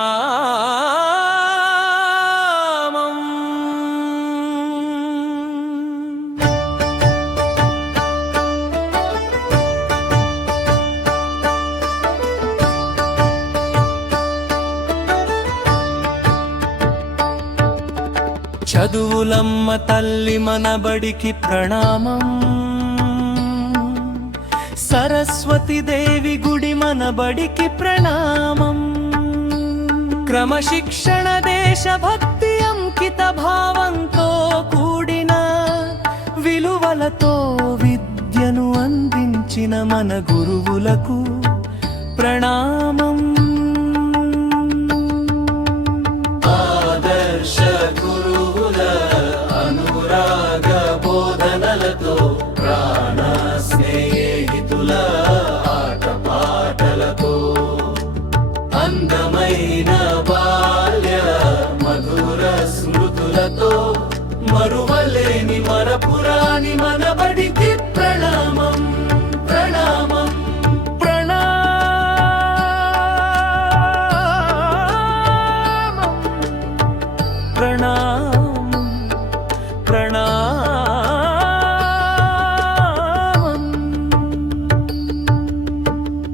ప్రణామం. చదువులమ్మ తల్లి మన బడికి ప్రణామం. సరస్వతి దేవి గుడి మన బడికి ప్రణామం. క్రమశిక్షణ దేశభక్తి అంకిత భావంతో కూడిన విలువలతో విద్యను అందించిన మన గురువులకు ప్రణామం. ఆదర్శ గురువుల అనురాగ బోధనలతో ప్రాణ స్నేహితుల ఆటపాటలతో అందమైన బాల్య మధుర స్మృతులతో మరువలేని మరపురాని మన బడికి ప్రణామం. ప్రణామం. ప్రణామం. ప్రణామం.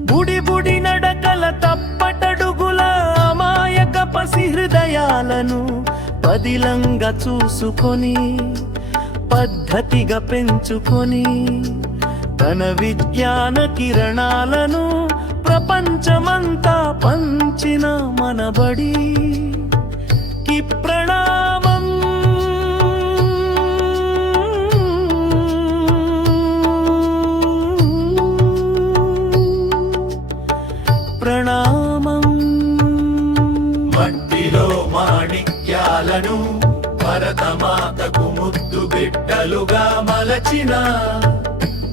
బుడి బుడి నడకల తప్పటడుగుల అమాయక పసి హృదయాలను పదిలంగా చూసుకొని పద్ధతిగా పెంచుకొని తన విజ్ఞాన కిరణాలను ప్రపంచమంతా పంచిన మన బడికి ప్రణామం. ప్రణామం. మట్టిలో మాణిక్యాలను భరతమాతకు ముద్దు బిడ్డలుగా మలచిన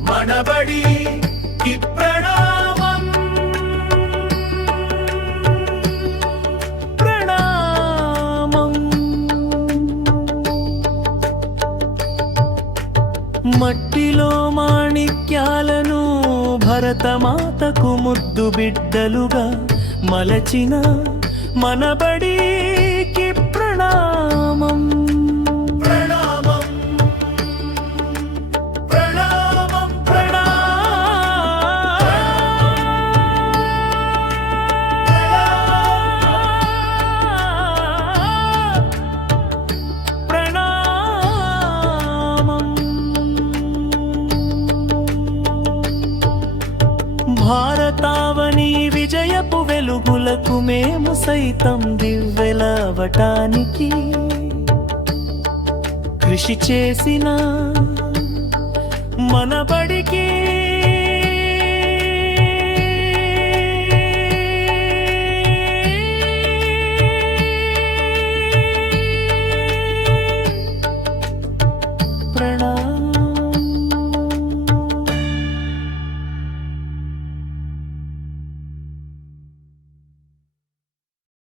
మన బడికి ప్రణామం. ప్రణామం. మట్టిలో మాణిక్యాలను భరతమాతకు ముద్దు బిడ్డలుగా మలచిన మన బడికి ప్రణామం. ప్రణామం. ప్రణామం. ప్రణామం. భారతావని విజయపు వెలుగులకు మేము సైతం దివ్వెలవటానికి కృషి చేసిన మన బడికి